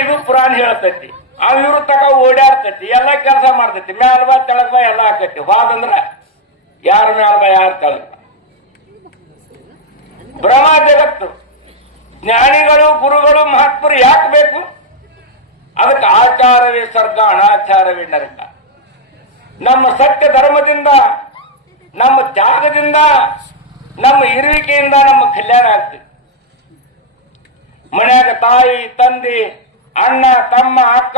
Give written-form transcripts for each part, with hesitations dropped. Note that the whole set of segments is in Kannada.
ಇದು ಪುರಾಣ ಹೇಳ್ತೈತಿ. ಇವ್ರ ತಕ ಓಡಾಡ್ತೈತಿ, ಎಲ್ಲಾ ಕೆಲಸ ಮಾಡ್ತೈತಿ. ಮ್ಯಾಲ ಬಾ ತೆಳಗ್ ಬಾ ಎಲ್ಲ ಆಕೈತಿ. ಹೋದಂದ್ರ ಯಾರ ಮ್ಯಾಲ ಬಾ ಯಾರ ತೆಳಗ್ ಬಾ. ಭ್ರಮ ಜಗತ್ತು. ಜ್ಞಾನಿಗಳು ಗುರುಗಳು ಮಹಾತ್ಮರು ಯಾಕೆ ಬೇಕು? ಅದಕ್ಕೆ ಆಚಾರವೇ ಸ್ವರ್ಗ, ಅನಾಚಾರವೇ ನರಕ. ನಮ್ಮ ಸತ್ಯ ಧರ್ಮದಿಂದ, ನಮ್ಮ ತ್ಯಾಗದಿಂದ, ನಮ್ಮ ಇರುವಿಕೆಯಿಂದ ನಮ್ಮ ಕಲ್ಯಾಣ ಆಗ್ತದೆ. ಮನ್ಯಾಗ ತಾಯಿ ತಂದೆ ಅಣ್ಣ ತಮ್ಮ ಅಕ್ಕ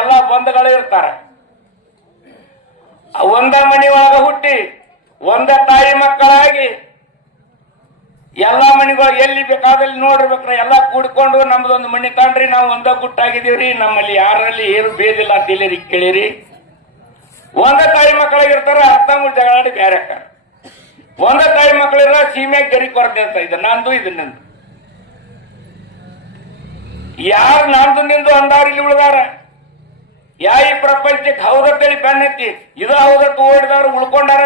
ಎಲ್ಲ ಬಂಧುಗಳು ಇರ್ತಾರೆ. ಒಂದ ಮನಿ ಒಳಗ ಹುಟ್ಟಿ ಒಂದ ತಾಯಿ ಮಕ್ಕಳಾಗಿ ಎಲ್ಲಾ ಮನಿಗಳು ಎಲ್ಲಿ ಬೇಕಾದಲ್ಲಿ ನೋಡಿರ್ಬೇಕ್ರ ಎಲ್ಲ ಕೂಡ್ಕೊಂಡು ನಮ್ದೊಂದು ಮನಿ ತಾಂಡ್ರಿ ನಾವು ಒಂದ ಗುಟ್ಟಾಗಿದೀವ್ರಿ, ನಮ್ಮಲ್ಲಿ ಯಾರಲ್ಲಿ ಏನು ಬೇದಿಲ್ಲ ಅಂತ ಹೇಳಿರಿ ಕೇಳಿರಿ. ಒಂದ ತಾಯಿ ಮಕ್ಕಳಾಗಿರ್ತಾರ, ಅರ್ಥ ಜಗಳಾಡಿ ಬೇರೆ ಅಕ್ಕಾರ. ಒಂದ ತಾಯಿ ಮಕ್ಕಳಿರ ಸೀಮೆ ಗರಿ ಕೊರತೆ ಅಂತ ಇದೆ ನಂದು ಇದು ನಂದು. ಯಾರು ನಂದು ನಿಂದು ಅಂದವ್ರಿಗೆ ಉಳಿದಾರ. ಈ ಪ್ರಪಂಚಕ್ಕೆ ಹೌದತ್ತೇಳಿ ಬೆನ್ನತ್ತಿ ಇದು ಹೌದತ್ತು ಓಡಿದವ್ರು ಉಳ್ಕೊಂಡಾರ.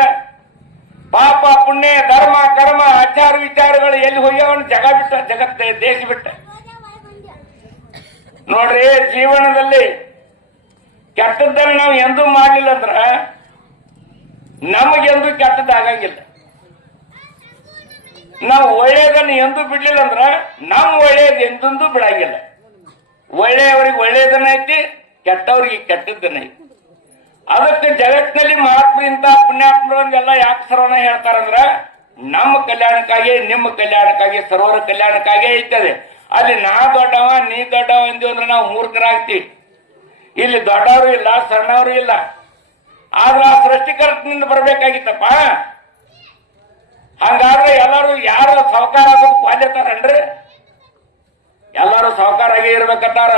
ಪಾಪ ಪುಣ್ಯ ಧರ್ಮ ಕರ್ಮ ಆಚಾರ ವಿಚಾರಗಳು ಎಲ್ಲಿ ಹೋಗ್ಯವನು ಜಗ ಬಿಟ್ಟ, ಜಗತ್ತ ದೇಶ ಬಿಟ್ಟ. ನೋಡ್ರಿ, ಜೀವನದಲ್ಲಿ ಕೆಟ್ಟದ್ದನ್ನು ನಾವು ಎಂದೂ ಮಾಡಲಿಲ್ಲ ಅಂದ್ರ ನಮಗೆಂದೂ ಕೆಟ್ಟದ್ದಾಗಂಗಿಲ್ಲ. ನಾವು ಒಳ್ಳೆಯದನ್ನು ಎಂದೂ ಬಿಡ್ಲಿಲ್ಲ ಅಂದ್ರ ನಮ್ ಒಳ್ಳೆಯದು ಎಂದೊಂದು ಬಿಡಂಗಿಲ್ಲ. ಒಳ್ಳೆಯವರಿಗೆ ಒಳ್ಳೆಯದನ್ನ ಐತಿ, ಕೆಟ್ಟವ್ರಿಗೆ ಕೆಟ್ಟದ್ದನ್ನ ಐತಿ. ಅದಕ್ಕೆ ಜಗತ್ತಿನಲ್ಲಿ ಮಹಾತ್ಮರು ಇಂಥ ಪುಣ್ಯಾತ್ಮರನ್ನೆಲ್ಲ ಯಾಕೆ ಸರ್ವನ ಹೇಳ್ತಾರಂದ್ರ ನಮ್ಮ ಕಲ್ಯಾಣಕ್ಕಾಗಿ, ನಿಮ್ಮ ಕಲ್ಯಾಣಕ್ಕಾಗಿ, ಸರ್ವರ ಕಲ್ಯಾಣಕ್ಕಾಗಿ ಐತದೆ. ಅಲ್ಲಿ ನಾ ದೊಡ್ಡವ ನೀ ದೊಡ್ಡವ ಅಂತೀವಿ ಅಂದ್ರೆ ನಾವು ಮೂರ್ಖರಾಗ್ತೀವಿ. ಇಲ್ಲಿ ದೊಡ್ಡವರು ಇಲ್ಲ, ಸಣ್ಣವರು ಇಲ್ಲ. ಆದ್ರೆ ಆ ಸೃಷ್ಟಿಕರ್ತನಿಂದ ಬರ್ಬೇಕಾಗಿತ್ತಪ್ಪ. ಹಂಗಾದ್ರೆ ಎಲ್ಲರೂ ಯಾರು ಸಾವುಕಾರ ಆಗೋದು ಕ್ವಾಲ್ಯತಾರನ್ರಿ? ಎಲ್ಲರೂ ಸಾವುಕಾರಾಗಿ ಇರ್ಬೇಕಂತಾರ.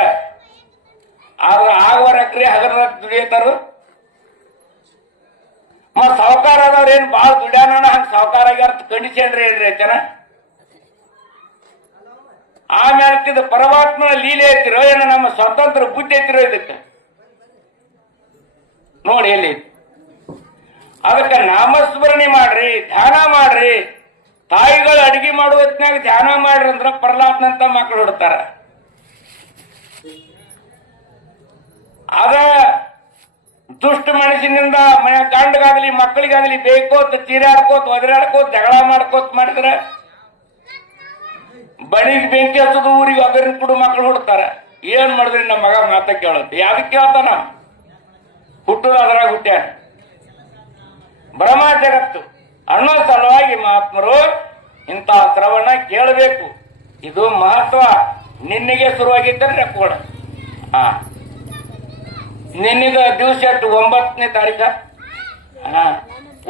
ಆದ್ರೆ ಆಗವರಕ್ರಿ ಹಗರ ದುಡಿಯತಾರ. ಸಾವುಕಾರ ಆದವ್ರ ಏನ್ ಬಾಳ ದುಡ್ಯಾನ ಹಂಗ ಸಾವುಕಾರ ಆಗ್ಯಾರ ಕಂಡೀಷನ್ ಏನ್ರಿ ಐತನ? ಆಮೇಲೆ ಪರಮಾತ್ಮನ ಲೀಲೆ ಐತಿರೋ ಏನೋ ನಮ್ಮ ಸ್ವತಂತ್ರ ಬುದ್ಧಿ ಐತಿರೋ ಇದಕ್ಕೆ ನೋಡಿ ಎಲ್ಲಿ. ಅದಕ್ಕೆ ನಾಮಸ್ಮರಣೆ ಮಾಡ್ರಿ, ಧ್ಯಾನ ಮಾಡ್ರಿ. ತಾಯಿಗಳು ಅಡಿಗೆ ಮಾಡುವ ಹೊತ್ನಾಗ ಧ್ಯಾನ ಮಾಡ್ರಿ ಅಂದ್ರ ಪ್ರಹ್ಲಾದ್ನಂತ ಮಕ್ಕಳು ಹುಡ್ತಾರ. ಅದ ದುಷ್ಟ ಮನಸ್ಸಿನಿಂದ ಮನೆ ಗಂಡಗಾಗಲಿ ಮಕ್ಕಳಿಗಾಗಲಿ ಬೇಕೋತ್ ಚೀರಾಡ್ಕೋತ್ ಒದರಾಡ್ಕೋತ್ ಜಗಳ ಮಾಡ್ಕೋತ್ ಮಾಡಿದ್ರ ಬಣಿಗ್ ಬೆಂಕಿ ಹಚ್ಚೋದು ಊರಿಗೆ ಅಗರಿನ ಕುಡು ಮಕ್ಕಳು ಹುಡ್ತಾರ. ಏನ್ ಮಾಡಿದ್ರಿ ನಮ್ಮ ಮಗ ಮಾತ ಕೇಳುತ್ತೆ? ಯಾವ್ದಕ್ ಕೇಳ್ತಾನ? ಹುಟ್ಟುದು ಅದರಾಗ ಹುಟ್ಟ್ಯಾನ. ಭ್ರಮ ಜಗತ್ತು ಅನ್ನೋ ಸಲುವಾಗಿ ಮಹಾತ್ಮರು ಇಂಥ ಶ್ರವಣ ಕೇಳಬೇಕು. ಇದು ಮಹತ್ವ. ನಿನ್ನೆಗೆ ಶುರುವಾಗಿದ್ದರೆ ಕೂಡ ನಿನ್ನಿದ ದಿವಸ 9ನೇ ತಾರೀಕ.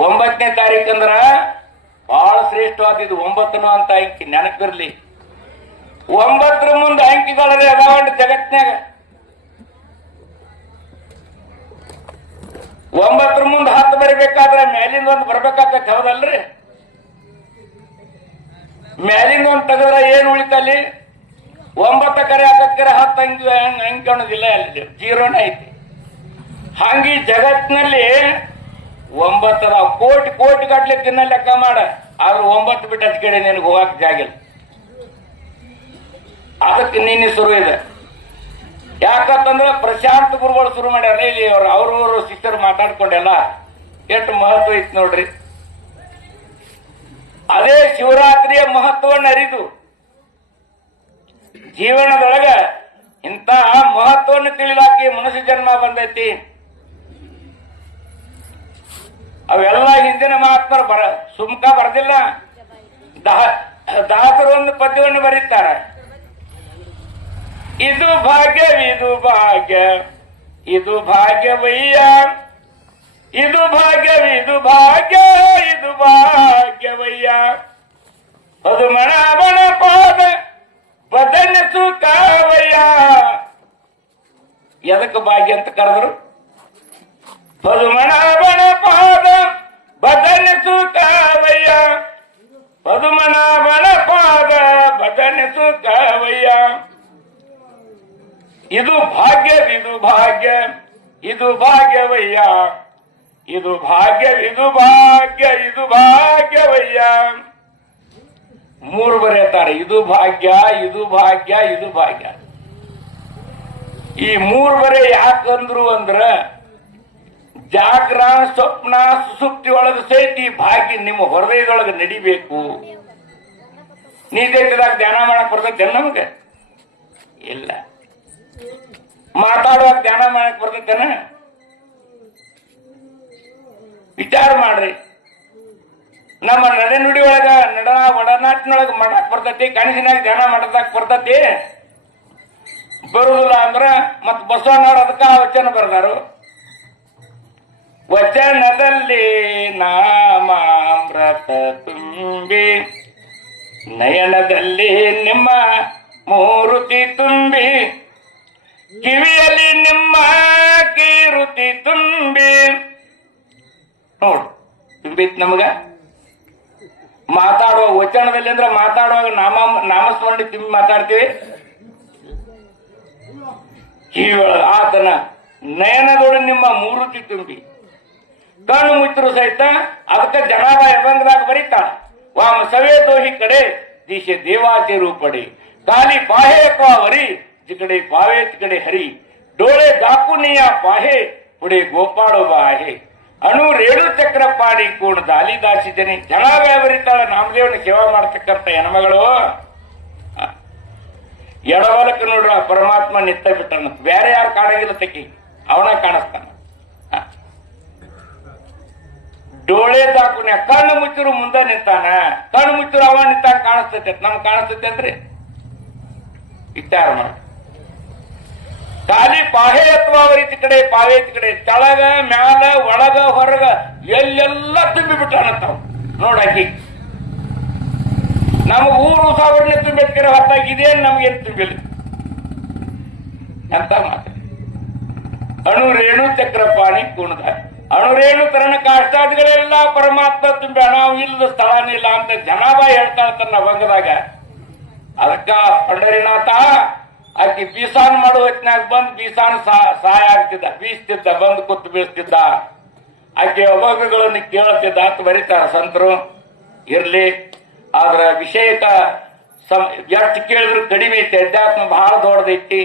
9ನೇ ತಾರೀಕು ಅಂದ್ರ ಬಹಳ ಶ್ರೇಷ್ಠವಾದಿದ್ದು. 9 ಅಂತ ಅಂಕಿ ನೆನಪಿರ್ಲಿ. 9ರ ಮುಂದೆ ಅಂಕಿಗಳೇ ಅದಾವಂಡ ಜಗತ್ನ್ಯಾಗ. 9ರ ಮುಂದೆ 10 ಬರಿಬೇಕಾದ್ರೆ ಮ್ಯಾಲಿಂದ ಒಂದು ಬರ್ಬೇಕಾಗತ್ತೆ, ಹೌದಲ್ರಿ? ಮ್ಯಾಲಿಂದ ಒಂದು ತೆಗೆದ್ರೆ ಏನ್ ಉಳಿತಲ್ಲಿ? 9 ಕರೆ 10 ಅಂಕಿ ಅನ್ನೋದಿಲ್ಲ, ಅಲ್ಲಿ 0ನೇ ಐತಿ. ಹಂಗಿ ಜಗತ್ನಲ್ಲಿ 9 ಕೋಟಿ ಕೋಟಿ ಗಟ್ಲೆ ತಿನ್ನ ಲೆಕ್ಕ ಮಾಡ. ಆದ್ರೆ 9 ಬಿಟ್ಟು ಹಚ್ಚ ಕಡೆ ನಿನಗೆ ಹೋಗಕ್ ಜಾಗಿಲ್ಲ. ಅದಕ್ಕೆ ನಿನ್ನೆ ಶುರು ಇದೆ. ಯಾಕಂತಂದ್ರೆ ಪ್ರಶಾಂತ ಗುರುಗಳು ಶುರು ಮಾಡ್ಯಾರ. ಇಲ್ಲಿ ಅವ್ರವ್ರ ಶಿಷ್ಯರು ಮಾತಾಡ್ಕೊಂಡೆಲ್ಲ ಎಷ್ಟು ಮಹತ್ವ ಐತಿ ನೋಡ್ರಿ. ಅದೇ ಶಿವರಾತ್ರಿಯ ಮಹತ್ವವನ್ನು ಅರಿದು ಜೀವನದೊಳಗ ಇಂಥ ಮಹತ್ವವನ್ನು ತಿಳಿಲಾಕಿ ಮನುಷ್ಯ ಜನ್ಮ ಬಂದೈತಿ. ಅವೆಲ್ಲ ಹಿಂದಿನ ಮಹಾತ್ಮರು ಸುಮ್ಕ ಬರ್ದಿಲ್ಲ. ದಾಸರು ಒಂದು ಪದ್ಯವನ್ನು ಬರೀತಾರೆ. ಇದು ಭಾಗ್ಯ, ಇದು ಭಾಗ್ಯ, ಇದು ಭಾಗ್ಯವಯ್ಯ, ಇದು ಭಾಗ್ಯ, ಇದು ಭಾಗ್ಯ, ಇದು ಭಾಗ್ಯವಯ್ಯ. ಅದು ಮಣ ಬಣ ಪಾದ ಬದನ ಸುಖವಯ್ಯ. ಎದಕ್ಕೆ ಭಾಗ್ಯ ಅಂತ ಕರೆದ್ರು? ಅದು ಮಣ ಬಣ ಪಾದ ಬದನ ಸುಖವಯ್ಯ, ಅದು ಮಣ ಬಣ ಪಾದ ಬದನ ಸುಖವಯ್ಯ. ಇದು ಭಾಗ್ಯ, ಇದು ಭಾಗ್ಯ, ಇದು ಭಾಗ್ಯವಯ್ಯ, ಇದು ಭಾಗ್ಯ, ಇದು ಭಾಗ್ಯ, ಇದು ಭಾಗ್ಯವಯ್ಯ. 3 ಬರೆಯುತ್ತಾರೆ. ಇದು ಭಾಗ್ಯ, ಇದು ಭಾಗ್ಯ, ಇದು ಭಾಗ್ಯ. ಈ ಮೂರು ಬರೆ ಯಾಕಂದ್ರು ಅಂದ್ರ ಜಾಗ್ರ ಸ್ವಪ್ನ ಸುಸುಪ್ತಿ ಒಳಗ ಸಹಿತ ಈ ಭಾಗ್ಯ ನಿಮ್ಮ ಹೃದಯದೊಳಗೆ ನಡಿಬೇಕು. ನೀತಿದಾಗ ಧ್ಯಾನ ಮಾಡಕ್ ಬರ್ತೈತೆ ನಮ್ಗೆ? ಇಲ್ಲ. ಮಾತಾಡುವಾಗ ಧ್ಯಾನ ಮಾಡಕ್ ಬರ್ತೈತೇನ? ವಿಚಾರ ಮಾಡ್ರಿ. ನಮ್ಮ ನಡೆ ನುಡಿ ಒಳಗ ಒಡನಾಟಿನೊಳಗ ಮಾಡಕ್ ಬರ್ತೈತಿ, ಕನಸಿನಾಗ ಧ್ಯಾನ ಮಾಡಕ್ ಬರ್ತೈತಿ. ಬರುದಿಲ್ಲ ಅಂದ್ರ ಮತ್ ಬಸವಣ್ಣವ್ರ ಅದಕ್ಕ ವಚನ ಬರ್ದಾರು, ವಚನದಲ್ಲಿ ನಾಮಾಮೃತ ತುಂಬಿ ನಯನದಲ್ಲಿ ನಿಮ್ಮ ಮೂರುತಿ ತುಂಬಿ ಕಿವಿಯಲ್ಲಿ ನಿಮ್ಮ ಕೀರುತಿ ತುಂಬಿ. ನೋಡು ತುಂಬಿತ್ ನಮಗ. ಮಾತಾಡುವ ವಚನದಲ್ಲಿ ಅಂದ್ರೆ ಮಾತಾಡುವಾಗ ನಾಮಸ್ಮರಣೆ ತುಂಬಿ ಮಾತಾಡ್ತೀವಿ. ಕಿವಿಯೊಳಗ ಆತನ ನಯನದೊಳಗೆ ನಿಮ್ಮ ಮೂರುತಿ ತುಂಬಿ ಕಣ್ಣು ಮುಚ್ಚರು ಸಹಿತ ಅದಕ್ಕೆ ಜನಾಭ ಯವಂಗದಾಗ ಬರೀತಾಳ, ವಾಮ ಸವೇತೋಹಿ ಕಡೆ ದಿಶೆ ದೇವಾತಿ ರೂಪಡಿ ಕಾಲಿ ಪಾಹೆ ಪಾವರಿ ಜಿಕಡೆ ಪಾವೆ ತಿಕಡೆ ಹರಿ ಡೋಳೆ ದಾಕುನಿಯ ಪಾಹೆ ಪುಡೆ ಗೋಪಾಳು ಬಾಹೆ ಅಣು ರೇಣು ಚಕ್ರ ಪಾಡಿ ಕೋಣ ದಾಲಿ ದಾಸಿದನಿ. ಜನಾಭ ಬರೀತಾಳ ನಾಮದೇವನ ಸೇವಾ ಮಾಡ್ತಕ್ಕಂಥ ಹೆಣ್ಮಗಳು. ಎಡವಲಕ್ಕೆ ನೋಡ್ರ ಪರಮಾತ್ಮ ನಿತ್ತ ಬಿಟ್ಟನ, ಬೇರೆ ಯಾರು ಕಾಣಂಗಿಲ್ಲ, ತಕ್ಕಿ ಅವನ ಕಾಣಿಸ್ತಾನ. ಡೋಳೆ ದಾಕುನ್ಯ ಕಣ್ಣು ಮುಚ್ಚರು ಮುಂದೆ ನಿಂತಾನ, ಕಣ್ಣು ಮುಚ್ಚರು ಅವ ನಿಂತಾಗ ಕಾಣಿಸ್ತೈತೆ. ನಮ್ಗೆ ಕಾಣಿಸ್ತೈತೆ ಅಂದ್ರೆ ವಿಚಾರ ಮಾಡಿ. ಖಾಲಿ ಪಾಹೆ ಅಥವಾ ಅವರಿತಿ ಕಡೆ ಪಾವೆ ಕಡೆ ತಳಗ ಮ್ಯಾಲ ಒಳಗ ಹೊರಗ ಎಲ್ಲೆಲ್ಲ ತುಂಬಿ ಬಿಟ್ಟಾನಂತಾವ್ ನೋಡಾಕಿ. ನಮ್ಗೆ ಊರು ಸಾವಿರನೇ ತುಂಬಿದ್ರೆ ಹೊತ್ತಾಗಿ ಇದೇನು ನಮ್ಗೇನು ತುಂಬಿಲ್ಲ ಅಂತ ಮಾತು. ಅಣು ರೇಣು ಚಕ್ರಪಾಣಿ ಕುಣದ ಅಣುರೇಣು ಕರಣ ಕಾಷ್ಟಾದಿಗಳೆಲ್ಲ ಪರಮಾತ್ಮ ತುಂಬಿ ನಾವು ಇಲ್ಲದ ಸ್ಥಳನೇ ಇಲ್ಲ ಅಂತ ಜನಾಭ ಹೇಳ್ತಾಳ ತನ್ನ ಭಂಗದಾಗ. ಅದಕ್ಕ ಪಂಡರಿನಾಥ ಆಕಿ ಬೀಸಾನ್ ಮಾಡೋ ಹೊತ್ತಿನಾಗ ಬಂದು ಬೀಸಾನ್ ಸಹಾಯ ಆಗ್ತಿದ್ದ, ಬೀಸ್ತಿದ್ದ, ಬಂದು ಕೂತು ಬೀಳ್ತಿದ್ದ. ಆಕೆ ಅಭಂಗಗಳನ್ನು ಕೇಳುತ್ತಿದ್ದ ಅಂತ ಬರೀತಾರ ಸಂತರು. ಇರ್ಲಿ, ಆದ್ರ ವಿಷಯಕ ಎಷ್ಟು ಕೇಳಿದ್ರು ಕಡಿಮೆ ಐತಿ, ಅಧ್ಯಾತ್ಮ ಬಹಳ ದೊಡ್ಡದೈತಿ.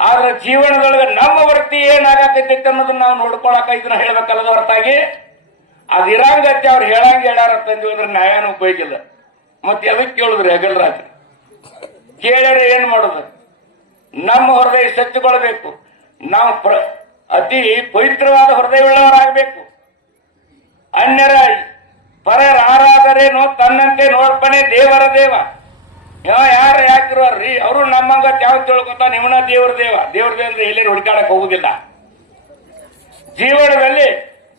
ಆದ್ರ ಜೀವನದೊಳಗೆ ನಮ್ಮ ವೃತ್ತಿ ಏನಾಗತೈತಿ ಅನ್ನೋದನ್ನ ನಾವು ನೋಡ್ಕೊಳಕ ಇದನ್ನ ಹೇಳ್ಬೇಕಲ್ಲದ ಹೊರತಾಗಿ ಅದ್ ಇರಂಗತ್ತೆ ಅವ್ರು ಹೇಳಂಗ ಹೇಳ್ಯಾರ ತಂದಿವಿ ಅಂದ್ರೆ ನ್ಯಾಯನೂ ಉಪಯೋಗಿಲ್ಲ. ಮತ್ತೆ ಅದಕ್ಕೆ ಕೇಳಿದ್ರಿ ಹಗಲ್ರಾತ್ರಿ ಕೇಳ್ಯಾರ ಏನ್ ಮಾಡೋದು? ನಮ್ಮ ಹೃದಯ ಸ್ವಚ್ಛಗೊಳ್ಬೇಕು. ನಾವು ಅತಿ ಪವಿತ್ರವಾದ ಹೃದಯವುಳ್ಳವರಾಗಬೇಕು. ಅನ್ಯರ ಪರರ ಆರಾಧರೇನೋ ತನ್ನಂತೆ ನೋಡ್ಪನೆ ದೇವರ ದೇವ. ಯಾರು ಯಾಕಿರೋರ್ರಿ? ಅವರು ನಮ್ಮಂಗ ಯಾವ ತಿಳ್ಕೊತ ನಿಮ್ಮನ ದೇವ್ರ ದೇವ. ದೇವ್ರ ದೇವ ಅಂದ್ರೆ ಎಲ್ಲೇನು ಹುಡುಕಾಡಕ್ ಹೋಗುದಿಲ್ಲ. ಜೀವನದಲ್ಲಿ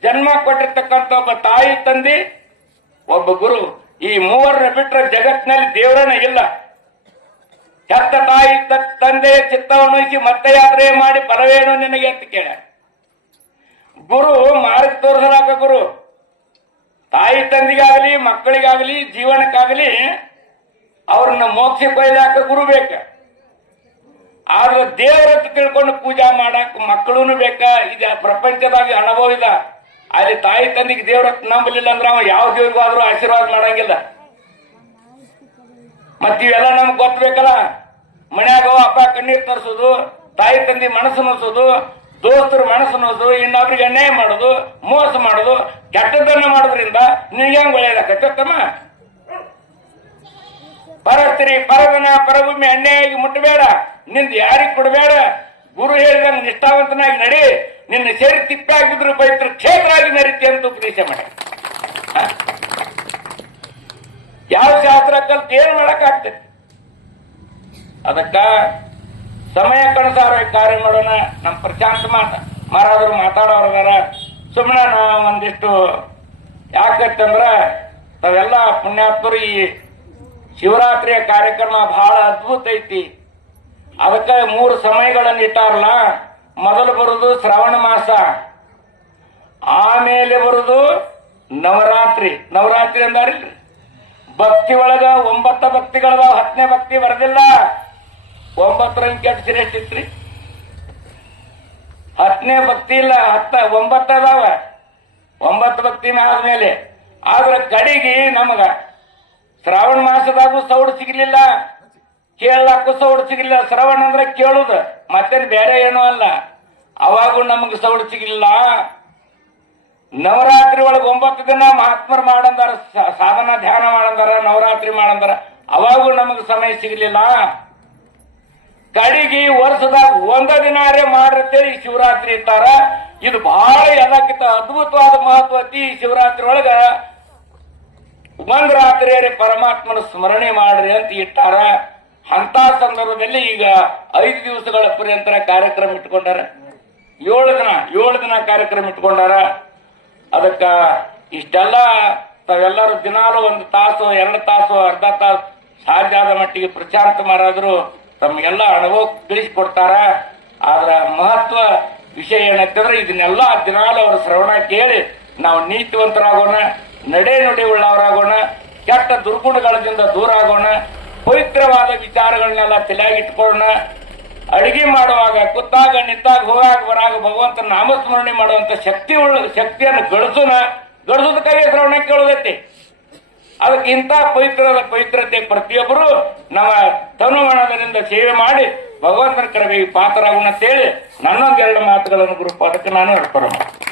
ಜನ್ಮ ಕೊಟ್ಟಿರ್ತಕ್ಕಂಥ ಒಬ್ಬ ತಾಯಿ ತಂದೆ, ಒಬ್ಬ ಗುರು, ಈ ಮೂವರನ್ನ ಬಿಟ್ಟರೆ ಜಗತ್ತಿನಲ್ಲಿ ದೇವರನ್ನ ಇಲ್ಲ. ಹೆತ್ತ ತಾಯಿ ತಂದೆಯ ಚಿತ್ತವನ್ನು ವಹಿಸಿ ಮತ್ತೆ ಯಾತ್ರೆ ಮಾಡಿ ಫಲವೇನು ನಿನಗೆ ಅಂತ ಕೇಳ. ಗುರು ಮಾರ್ಗ ತೋರಿಸಲಾಕ ಗುರು. ತಾಯಿ ತಂದಿಗಾಗಲಿ ಮಕ್ಕಳಿಗಾಗಲಿ ಜೀವನಕ್ಕಾಗಲಿ ಅವ್ರನ್ನ ಮೋಕ್ಷ ಕೊಯ್ಲಾಕ ಗುರು ಬೇಕ. ಆದ್ರೆ ದೇವರತ್ತ ತಿಳ್ಕೊಂಡು ಪೂಜಾ ಮಾಡಕ್ ಮಕ್ಕಳೂನು ಬೇಕ. ಇದು ಪ್ರಪಂಚದಾಗ ಅನುಭವ ಇಲ್ಲ. ಅಲ್ಲಿ ತಾಯಿ ತಂದಿಗೆ ದೇವ್ರತ್ತ ನಂಬಲಿಲ್ಲ ಅಂದ್ರೆ ಅವ ಯಾವ ದೇವ್ರಿಗೂ ಆದ್ರೂ ಆಶೀರ್ವಾದ ಮಾಡಂಗಿಲ್ಲ. ಮತ್ತಿವೆಲ್ಲ ನಮ್ಗೆ ಗೊತ್ತಬೇಕಲ್ಲ. ಮನ್ಯಾಗ ಅಪ್ಪ ಕಣ್ಣೀರ್ ತರಿಸೋದು, ತಾಯಿ ತಂದಿ ಮನಸ್ಸು ನೋಸೋದು, ದೋಸ್ತರು ಮನಸ್ಸು ನೋಸೋದು, ಇನ್ನೊಬ್ರಿಗೆ ಅನ್ಯಾಯ ಮಾಡೋದು, ಮೋಸ ಮಾಡೋದು, ಕೆಟ್ಟದ್ದನ್ನ ಮಾಡೋದ್ರಿಂದ ನಿನಗೆ ಹೆಂಗ್ ಒಳ್ಳೇದಾಕತ್ತಮ್ಮ? ಪರಸ್ತ್ರೀ ಪರದನ ಪರಭೂಮಿ ಅನ್ಯಾಯವಾಗಿ ಮುಟ್ಟಬೇಡ, ನಿಂದ ಯಾರಿಗೆ ಕೊಡಬೇಡ. ಗುರು ಹೇಳಿದಂಗ ನಿಷ್ಠಾವಂತನಾಗಿ ನಡಿ, ನಿನ್ನ ಸೇರಿ ತಿಪ್ಪಾಗಿದ್ರು ಪವಿತ್ರ ಕ್ಷೇತ್ರ ಆಗಿ ನಡೀತಿ ಅಂತ ಉಪದೇಶ ಮಾಡಿ. ಯಾವ ಶಾಸ್ತ್ರ ಕಲ್ತು ಏನ್ ಮಾಡಕ್ಕಾಗ್ತದೆ? ಅದಕ್ಕ ಸಮಯ ಕಣಸಾರ ಕಾರ್ಯ ಮಾಡೋಣ. ನಮ್ಮ ಪ್ರಶಾಂತ ಮಾರಾದ್ರು ಮಾತಾಡೋರದಾರ. ಸುಮ್ಮನೆ ನಾ ಒಂದಿಷ್ಟು ಯಾಕಂದ್ರ ತಾವೆಲ್ಲ ಪುಣ್ಯಾತ್ಮರು ಈ ಶಿವರಾತ್ರಿಯ ಕಾರ್ಯಕ್ರಮ ಬಹಳ ಅದ್ಭುತ ಐತಿ. ಅದಕ್ಕೆ 3 ಸಮಯಗಳನ್ನು ಇಟ್ಟಾರಲ್ಲ. ಮೊದಲು ಬರುದು ಶ್ರಾವಣ ಮಾಸ, ಆಮೇಲೆ ಬರುದು ನವರಾತ್ರಿ. ನವರಾತ್ರಿ ಅಂದಾರಿಲ್ರಿ, ಭಕ್ತಿ ಒಳಗ 9 ಭಕ್ತಿಗಳದಾವ. 10ನೇ ಭಕ್ತಿ ಬರದಿಲ್ಲ. 9 ರಂಗ್ ಕೆಟ್ಟ ಶ್ರೇಷ್ಠ ಇತ್ರಿ. 10ನೇ ಭಕ್ತಿ ಇಲ್ಲ, 9 ಅದಾವ. 9 ಭಕ್ತಿನ ಆದ್ಮೇಲೆ ಆದ್ರ ಕಡೆಗೆ ನಮಗ ಶ್ರಾವಣ ಮಾಸದಾಗೂ ಸೌಡು ಸಿಗ್ಲಿಲ್ಲ, ಕೇಳಕ್ಕೂ ಸೌಡು ಸಿಗ್ಲಿಲ್ಲ. ಶ್ರವಣ ಅಂದ್ರೆ ಕೇಳುದು, ಮತ್ತೇನು ಬೇರೆ ಏನೂ ಅಲ್ಲ. ಅವಾಗೂ ನಮಗೆ ಸೌಡ್ ಸಿಗಲಿಲ್ಲ. ನವರಾತ್ರಿ ಒಳಗೆ 9 ದಿನ ಮಹಾತ್ಮರು ಮಾಡಂದಾರ, ಸಾಧನ ಧ್ಯಾನ ಮಾಡಂದಾರ, ನವರಾತ್ರಿ ಮಾಡಂದಾರ. ಅವಾಗೂ ನಮಗೆ ಸಮಯ ಸಿಗಲಿಲ್ಲ. ಕಡಿಗೆ ವರ್ಷದಾಗ 1 ದಿನಾರೇ ಮಾಡ್ರತೇಳಿ ಶಿವರಾತ್ರಿ ಇಟ್ಟಾರ. ಇದು ಬಹಳ ಎಲ್ಲಕ್ಕಿಂತ ಅದ್ಭುತವಾದ ಮಹತ್ವ ಐತಿ. ಶಿವರಾತ್ರಿ ಒಳಗ 1 ರಾತ್ರಿಯರೇ ಪರಮಾತ್ಮನ ಸ್ಮರಣೆ ಮಾಡ್ರಿ ಅಂತ ಇಟ್ಟಾರ. ಅಂತ ಸಂದರ್ಭದಲ್ಲಿ ಈಗ 5 ದಿವಸಗಳ ಪರ್ಯಂತರ ಕಾರ್ಯಕ್ರಮ ಇಟ್ಕೊಂಡಾರ. 7 ದಿನ ಕಾರ್ಯಕ್ರಮ ಇಟ್ಕೊಂಡಾರ. ಅದಕ್ಕ ಇಷ್ಟೆಲ್ಲ ತಾವೆಲ್ಲರೂ ದಿನಾಲು 1 ತಾಸು 2 ತಾಸು ಅರ್ಧ ತಾಸು ಸಾಧ್ಯ ಆದ ಮಟ್ಟಿಗೆ ಪ್ರಚಾರ ಮಾರಾದ್ರು ತಮಗೆಲ್ಲ ಅನುಭವ ತಿಳಿಸಿಕೊಡ್ತಾರ. ಆದ್ರ ಮಹತ್ವ ವಿಷಯ ಏನಂತಂದ್ರೆ ಇದನ್ನೆಲ್ಲ ದಿನಾಲು ಅವರ ಶ್ರವಣ ಕೇಳಿ ನಾವು ನೀತಿವಂತರಾಗೋಣ, ನಡೆ ಉಳ್ಳವರಾಗೋಣ, ಕೆಟ್ಟ ದುರ್ಗುಣಗಳಿಂದ ದೂರ ಆಗೋಣ, ಪವಿತ್ರವಾದ ವಿಚಾರಗಳನ್ನೆಲ್ಲ ತಲೆಯಾಗಿಟ್ಕೊಳ್ಳೋಣ. ಅಡಿಗೆ ಮಾಡುವಾಗ, ಕೂತಾಗ, ನಿಂತಾಗ, ಹೋಗಾಗ ಬರಾಗ ಭಗವಂತನ ನಾಮಸ್ಮರಣೆ ಮಾಡುವಂತ ಶಕ್ತಿಯನ್ನು ಗಳಿಸೋದಕ್ಕಾಗಿ ಶ್ರವಣ ಕೇಳೋದೈತಿ. ಅದಕ್ಕೆ ಇಂಥ ಪವಿತ್ರತೆ ಪ್ರತಿಯೊಬ್ಬರು ನಮ್ಮ ತನುಮನದಿಂದ ಸೇವೆ ಮಾಡಿ ಭಗವಂತನ ಕರೆಗೆ ಪಾತ್ರರಾಗೋಣ ಅಂತೇಳಿ ನನ್ನೊಂದೆರಡು ಮಾತುಗಳನ್ನು ಗುರುಪಾದಕ್ಕೆ ನಾನು ಅರ್ಪಣೆ ಮಾಡ್ತೀನಿ.